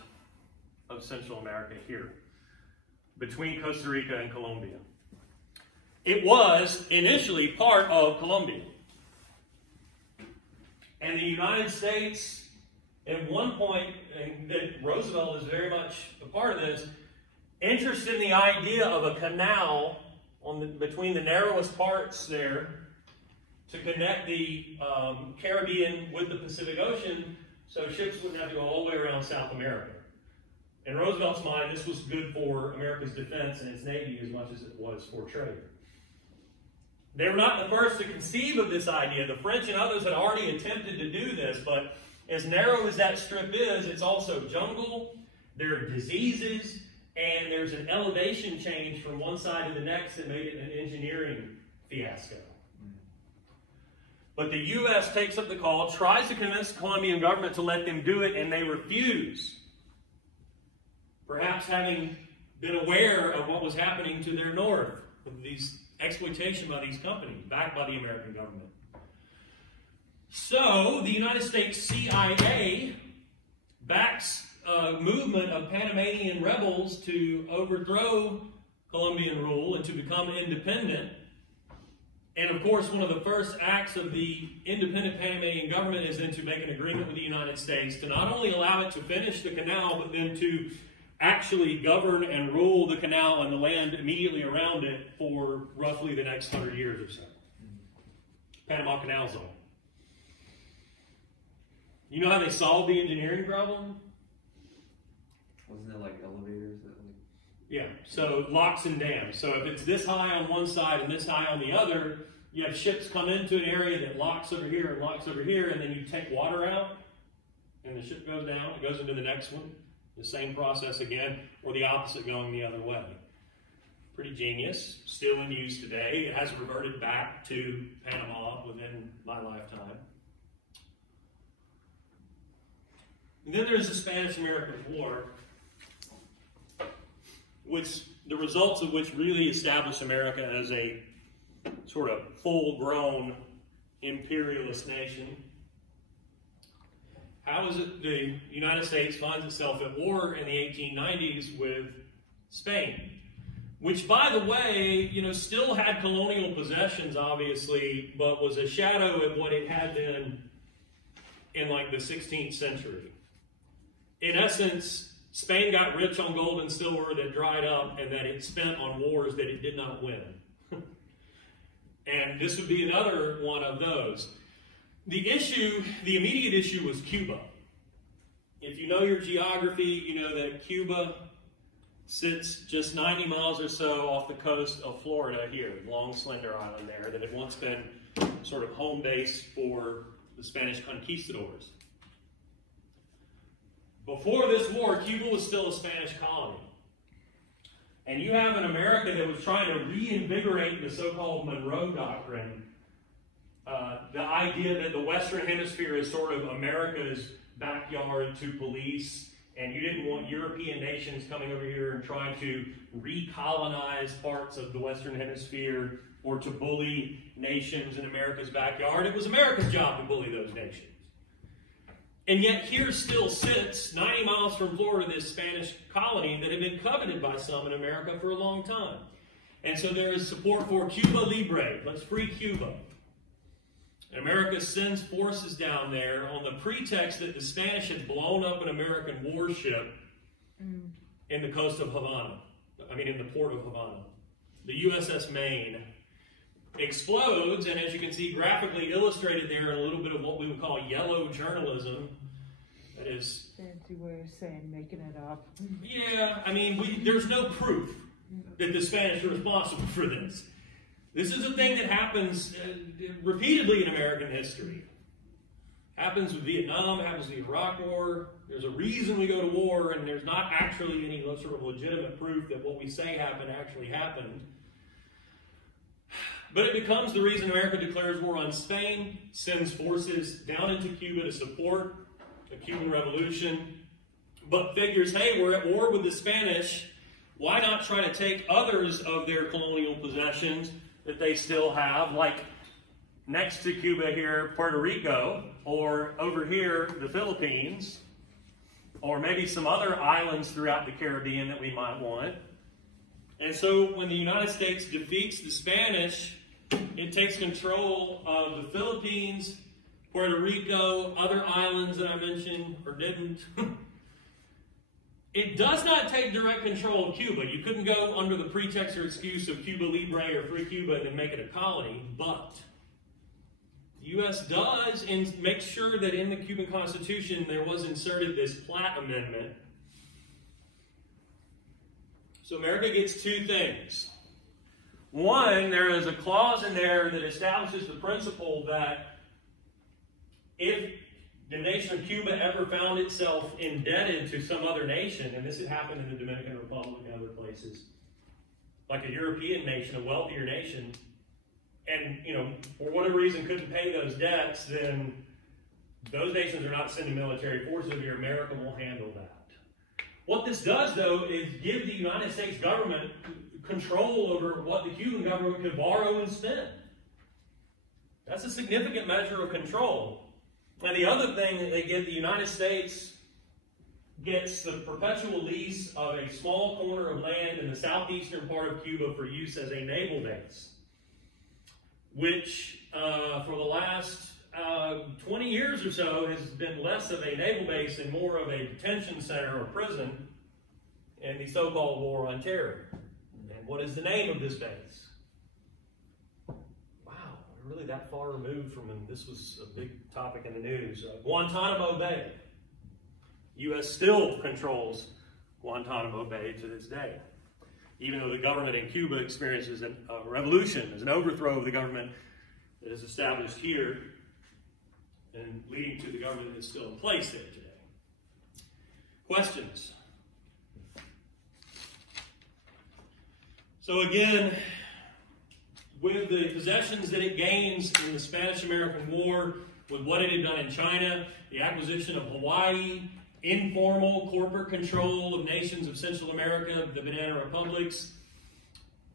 of Central America here, between Costa Rica and Colombia. It was initially part of Colombia. And the United States, at one point, and Roosevelt is very much a part of this, interested in the idea of a canal between the narrowest parts there to connect the Caribbean with the Pacific Ocean, so ships wouldn't have to go all the way around South America. In Roosevelt's mind, this was good for America's defense and its navy as much as it was for trade. They were not the first to conceive of this idea. The French and others had already attempted to do this, but as narrow as that strip is, it's also jungle, there are diseases, and there's an elevation change from one side to the next that made it an engineering fiasco. But the U.S. takes up the call, tries to convince the Colombian government to let them do it, and they refuse. Perhaps having been aware of what was happening to their north, of these exploitation by these companies, backed by the American government. So, the United States CIA backs a movement of Panamanian rebels to overthrow Colombian rule and to become independent. And of course, one of the first acts of the independent Panamanian government is then to make an agreement with the United States to not only allow it to finish the canal, but then to actually govern and rule the canal and the land immediately around it for roughly the next 100 years or so. Panama Canal Zone. You know how they solved the engineering problem? Wasn't it like elevators that like... Yeah, so locks and dams. So if it's this high on one side and this high on the other, you have ships come into an area that locks over here and locks over here, and then you take water out, and the ship goes down, it goes into the next one. The same process again, or the opposite going the other way. Pretty genius, still in use today. It has reverted back to Panama within my lifetime. And then there's the Spanish-American War, which the results of which really established America as a sort of full-grown imperialist nation. How is it the United States finds itself at war in the 1890s with Spain? Which, by the way, still had colonial possessions, obviously, but was a shadow of what it had been in like the 16th century. In essence, Spain got rich on gold and silver that dried up and that it spent on wars that it did not win. And this would be another one of those. The immediate issue was Cuba. If you know your geography, you know that Cuba sits just 90 miles or so off the coast of Florida here, long slender island there, that had once been sort of home base for the Spanish conquistadors. Before this war, Cuba was still a Spanish colony. And you have an America that was trying to reinvigorate the so-called Monroe Doctrine, the idea that the Western Hemisphere is sort of America's backyard to police, and you didn't want European nations coming over here and trying to recolonize parts of the Western Hemisphere or to bully nations in America's backyard. It was America's job to bully those nations. And yet here still sits, 90 miles from Florida, this Spanish colony that had been coveted by some in America for a long time. And so there is support for Cuba Libre. Let's free Cuba. And America sends forces down there on the pretext that the Spanish had blown up an American warship in the coast of Havana. In the port of Havana. The USS Maine explodes, and as you can see graphically illustrated there in a little bit of what we would call yellow journalism, that is... Fancy way of saying making it up. Yeah, there's no proof that the Spanish are responsible for this. This is a thing that happens repeatedly in American history. Happens with Vietnam, happens with the Iraq War. There's a reason we go to war, and there's not actually any sort of legitimate proof that what we say happened actually happened. But it becomes the reason America declares war on Spain, sends forces down into Cuba to support the Cuban Revolution, but figures, hey, we're at war with the Spanish, why not try to take others of their colonial possessions that they still have, like next to Cuba here, Puerto Rico, or over here, the Philippines, or maybe some other islands throughout the Caribbean that we might want. And so when the United States defeats the Spanish, it takes control of the Philippines, Puerto Rico, other islands that I mentioned or didn't. It does not take direct control of Cuba. You couldn't go under the pretext or excuse of Cuba Libre or Free Cuba and then make it a colony, but the U.S. does make sure that in the Cuban Constitution there was inserted this Platt Amendment. So America gets two things. One, there is a clause in there that establishes the principle that if the nation of Cuba ever found itself indebted to some other nation, and this had happened in the Dominican Republic and other places, like a European nation, a wealthier nation, and, for whatever reason couldn't pay those debts, then those nations are not sending military forces over here. America will handle that. What this does, though, is give the United States government control over what the Cuban government could borrow and spend. That's a significant measure of control. And the other thing that they give the United States gets the perpetual lease of a small corner of land in the southeastern part of Cuba for use as a naval base, which for the last 20 years or so has been less of a naval base and more of a detention center or prison in the so-called War on Terror. And what is the name of this base? Wow, we're really that far removed from when this was a big topic in the news. Guantanamo Bay. U.S. still controls Guantanamo Bay to this day, even though the government in Cuba experiences a revolution, as an overthrow of the government that is established here and leading to the government that's still in place there today. Questions? So again, with the possessions that it gains in the Spanish-American War, with what it had done in China, the acquisition of Hawaii, informal corporate control of nations of Central America, the banana republics,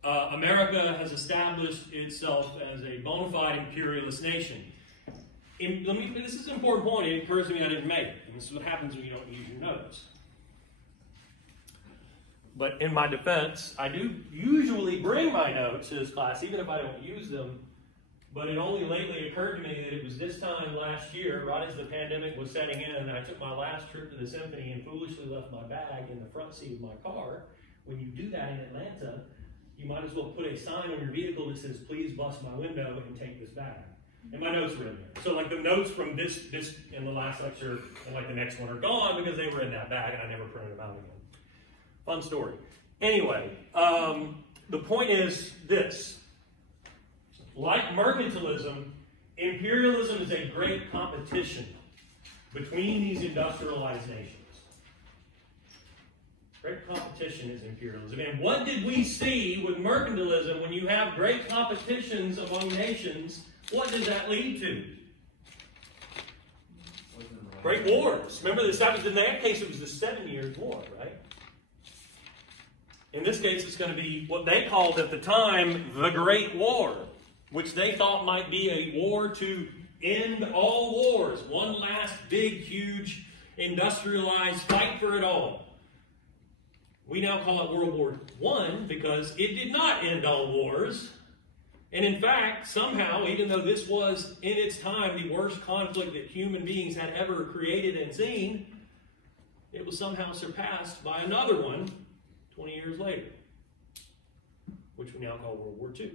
America has established itself as a bona fide imperialist nation. This is an important point. It occurs to me I didn't make it, and this is what happens when you don't use your notes. But in my defense, I do usually bring my notes to this class, even if I don't use them. But it only lately occurred to me that it was this time last year, right as the pandemic was setting in, and I took my last trip to the symphony and foolishly left my bag in the front seat of my car. When you do that in Atlanta, you might as well put a sign on your vehicle that says, "Please bust my window and take this bag." And my notes were in there. So like the notes from this in the last lecture and like the next one are gone because they were in that bag and I never printed them out again. Fun story. Anyway, the point is this. Like mercantilism, imperialism is a great competition between these industrialized nations. Great competition is imperialism. And what did we see with mercantilism? When you have great competitions among nations, what does that lead to? Great wars. Remember, in that case, it was the 7 Years' War, right? In this case, it's going to be what they called at the time the Great War, which they thought might be a war to end all wars. One last big, huge, industrialized fight for it all. We now call it World War I because it did not end all wars. And in fact, somehow, even though this was, in its time, the worst conflict that human beings had ever created and seen, it was somehow surpassed by another one 20 years later, which we now call World War II.